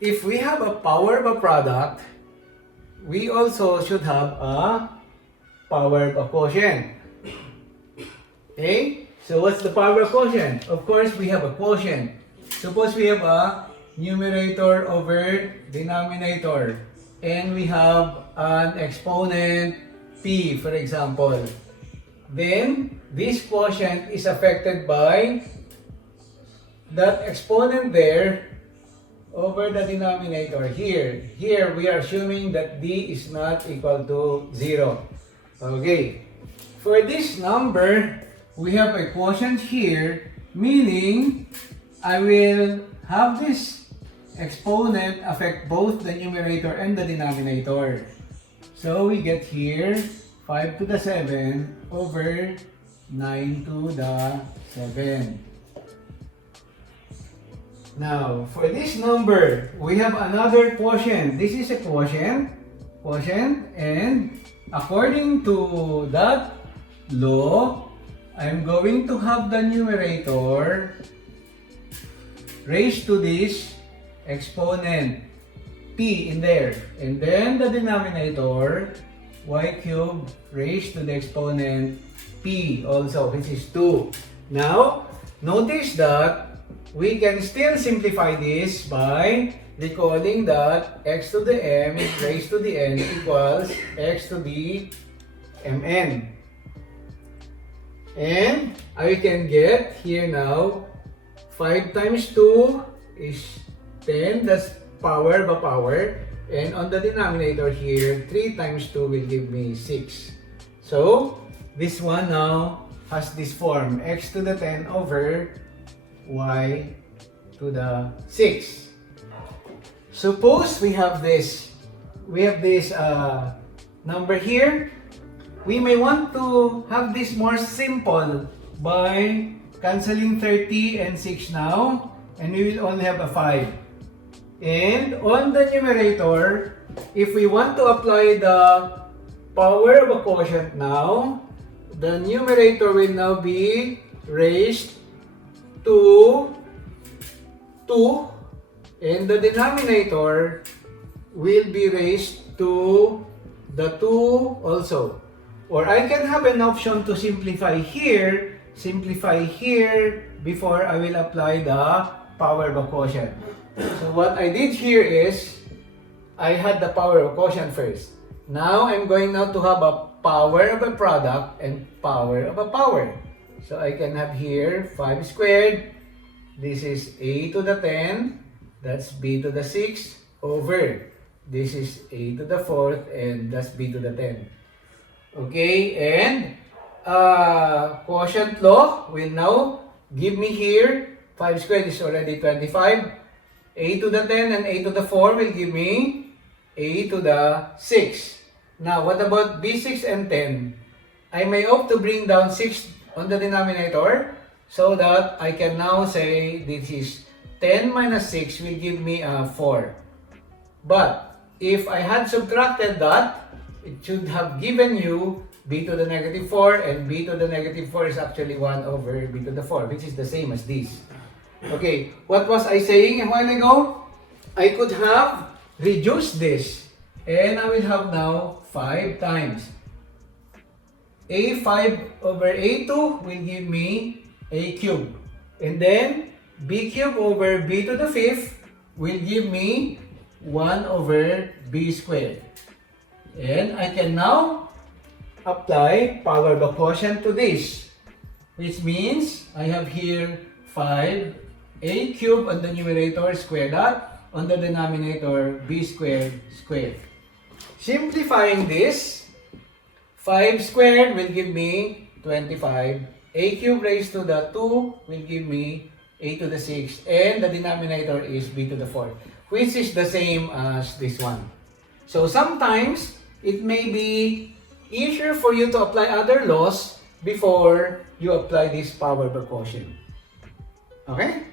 if we have a power of a product, we also should have a power of a quotient. Okay? So what's the power of quotient? Of course, we have a quotient. Suppose we have a numerator over denominator, and we have an exponent p, for example. Then, this quotient is affected by that exponent there over the denominator here. Here, we are assuming that d is not equal to 0. Okay. For this number, we have a quotient here, meaning I will have this exponent affect both the numerator and the denominator. So we get here 5 to the 7 over 9 to the 7. Now, for this number, we have another quotient. This is a quotient, and according to that law, I'm going to have the numerator raised to this exponent p in there, and then the denominator y cubed raised to the exponent p also, which is 2. Now, notice that we can still simplify this by recalling that x to the m raised to the n equals x to the mn. And I can get here now 5 times 2 is 10, that's power by power. And on the denominator here, 3 times 2 will give me 6. So, this one now has this form, x to the 10 over y to the 6. Suppose we have this number here. We may want to have this more simple by cancelling 30 and 6 now, and we will only have a 5. And on the numerator, if we want to apply the power of a quotient now, the numerator will now be raised to 2, and the denominator will be raised to the 2 also. Or I can have an option to simplify here before I will apply the power of a quotient. So what I did here is, I had the power of a quotient first. Now I'm going now to have a power of a product and power of a power. So I can have here 5 squared, this is a to the 10, that's b to the 6, over, this is a to the 4th, and that's b to the 10. Okay, and quotient law will now give me here 5 squared is already 25. A to the 10 and a to the 4 will give me a to the 6. Now, what about b6 and 10? I may opt to bring down 6 on the denominator so that I can now say this is 10 minus 6 will give me a 4. But if I had subtracted that, it should have given you b to the negative 4, and b to the negative 4 is actually 1 over b to the 4, which is the same as this. Okay, what was I saying a while ago? I could have reduced this, and I will have now 5 times. a5 over a2 will give me a cube. And then b cube over b to the 5th will give me 1 over b squared. And I can now apply power of a quotient to this, which means I have here 5 a cubed on the numerator, square that, on the denominator b squared squared. Simplifying this, 5 squared will give me 25, a cubed raised to the 2 will give me a to the 6, and the denominator is b to the 4, which is the same as this one. So sometimes it may be easier for you to apply other laws before you apply this power of a quotient. Okay?